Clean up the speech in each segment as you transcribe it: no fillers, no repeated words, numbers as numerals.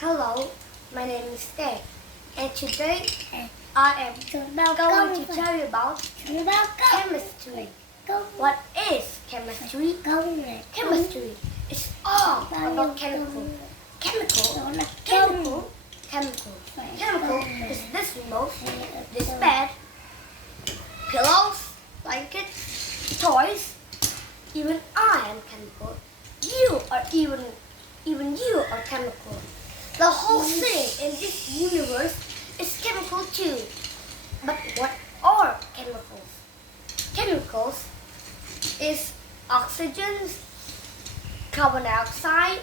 Hello, my name is Dave, and today I am going to tell you about chemistry. What is chemistry? Chemistry is all about chemical. Chemical is this remote, this bed, pillows, blankets, toys. Even I am chemical. You are even you are chemical. The whole thing in this universe is chemical too. But what are chemicals? Chemicals is oxygen, carbon dioxide,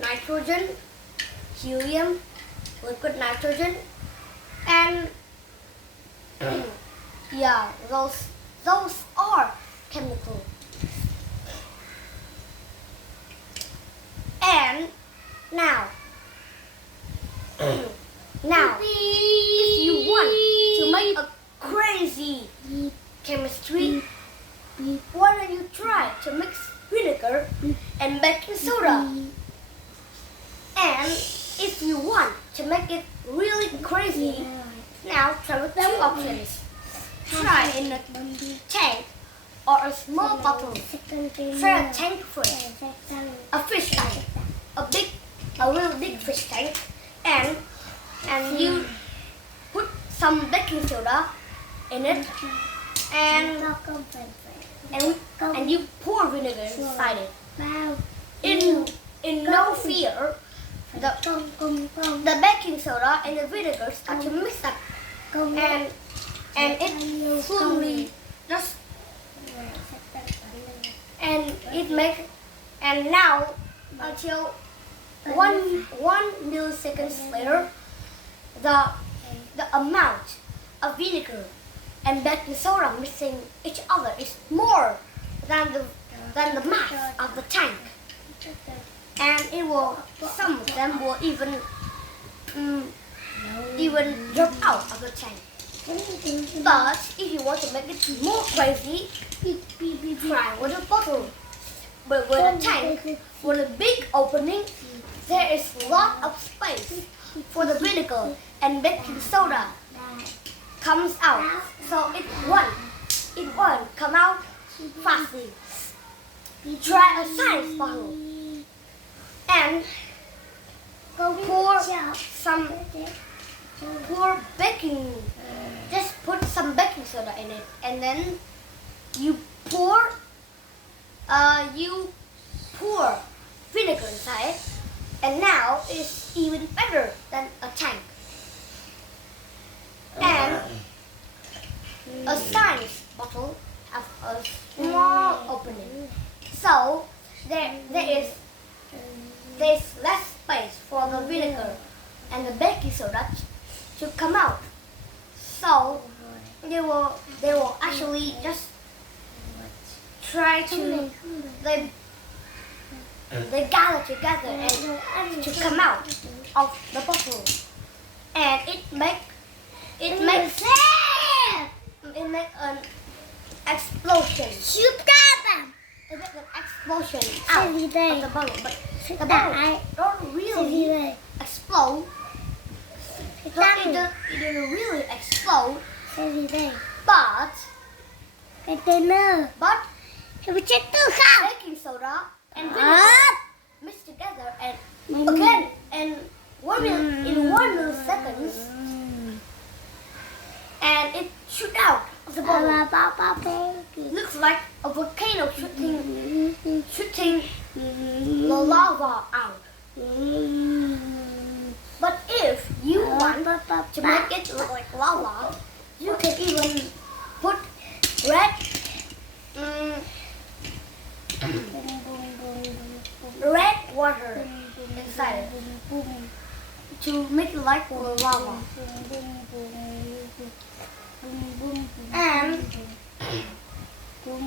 nitrogen, helium, liquid nitrogen, and yeah, those are chemicals. And now, if you want to make a crazy chemistry, why don't you try to mix vinegar and baking soda? And if you want to make it really crazy, now try with two options. Try in a tank or a small bottle. Try a tank first, a fish tank, a really big fish tank, and you put some baking soda in it, and you pour vinegar inside it. In no fear, the baking soda and the vinegar start to mix up, and it slowly just and now until one milliseconds later, the amount of vinegar and baking soda mixing each other is more than the mass of the tank, and some of them will even drop out of the tank. But if you want to make it more crazy, try with a bottle. But with a tank, with a big opening, there is a lot of space for the vinegar and baking soda comes out, so it won't come out fastly. Try a science bottle and just put some baking soda in it, and then you pour vinegar inside it, and now it's even better than a tank. And a science bottle has a small opening, so there's less space for the vinegar and the baking soda to come out. So they will actually just try to they gather together and to come out of the bottle, and it makes an explosion. It makes an explosion out of the bottle, but the bottle don't really explode. It didn't really explode, but baking soda and vinegar mixed together, and again, in 1 millisecond, and it shoot out of the bottle. Looks like a volcano shooting the lava out. But if you want to make it look like lava, you can even put red water inside it to make it like lava. And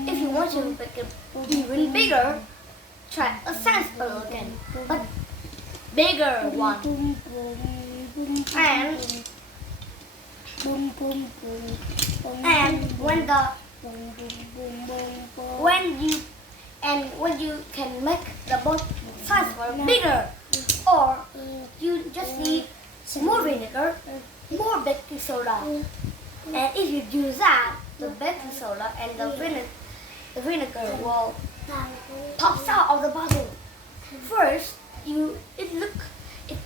if you want to make it even bigger, try a science bottle again, but bigger one. And when you can make the both size bottle bigger, or you just need more vinegar, more baking soda. And if you do that, the baking soda and the vinegar will pops out of the bottle. First, it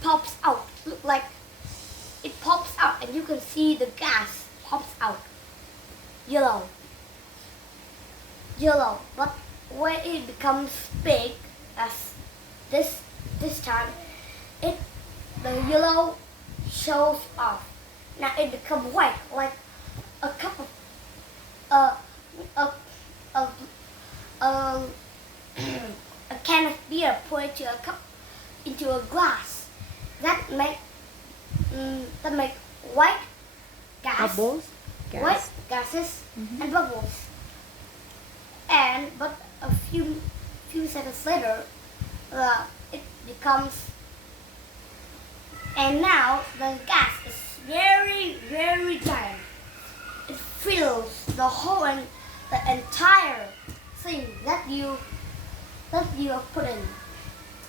pops out. Look like it pops out, and you can see the gas pops out. Yellow. But when it becomes big, as this time, the yellow shows off. Now it becomes white, like a cup of a can of beer poured into a glass. That make white gas, Bubbles. white gases and bubbles. But a few seconds later, it becomes. And now the gas is very, very giant. It fills the whole and the entire thing that you have put in,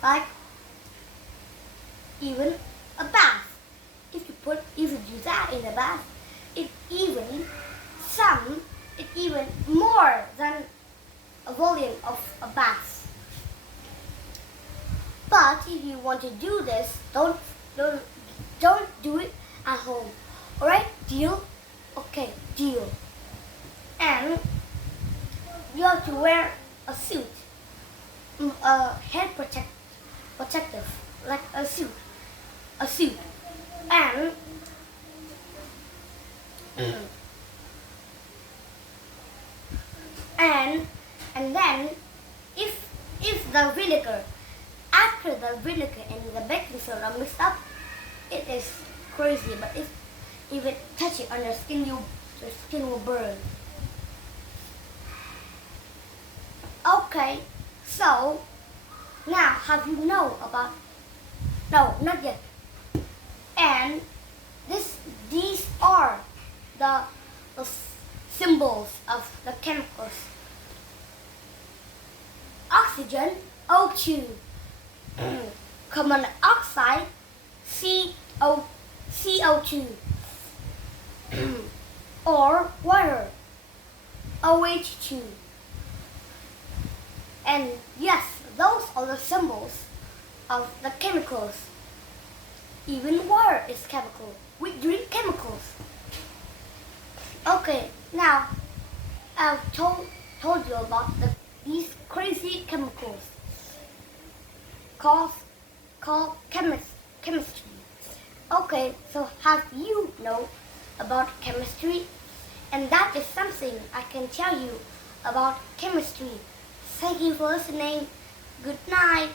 like even a bath. If you do that in a bath, it even more than a volume of a bath. But if you want to do this, don't do it at home. Alright, deal? Okay, deal. And you have to wear a suit, a head protective, like a suit, and and then if the vinegar, after the vinegar and the baking soda mixed up, it is crazy. But if it touches on your skin, your skin will burn. Okay, so now have you know about? No, not yet. And these are the symbols of the chemicals. Oxygen, O2. Carbon dioxide, CO2. Or water, OH2. And yes, those are the symbols of the chemicals. Even water is chemical. We drink chemicals. Okay, now I've told you about these crazy chemicals called chemistry. Okay, so have you know about chemistry? And that is something I can tell you about chemistry. Thank you for listening. Good night.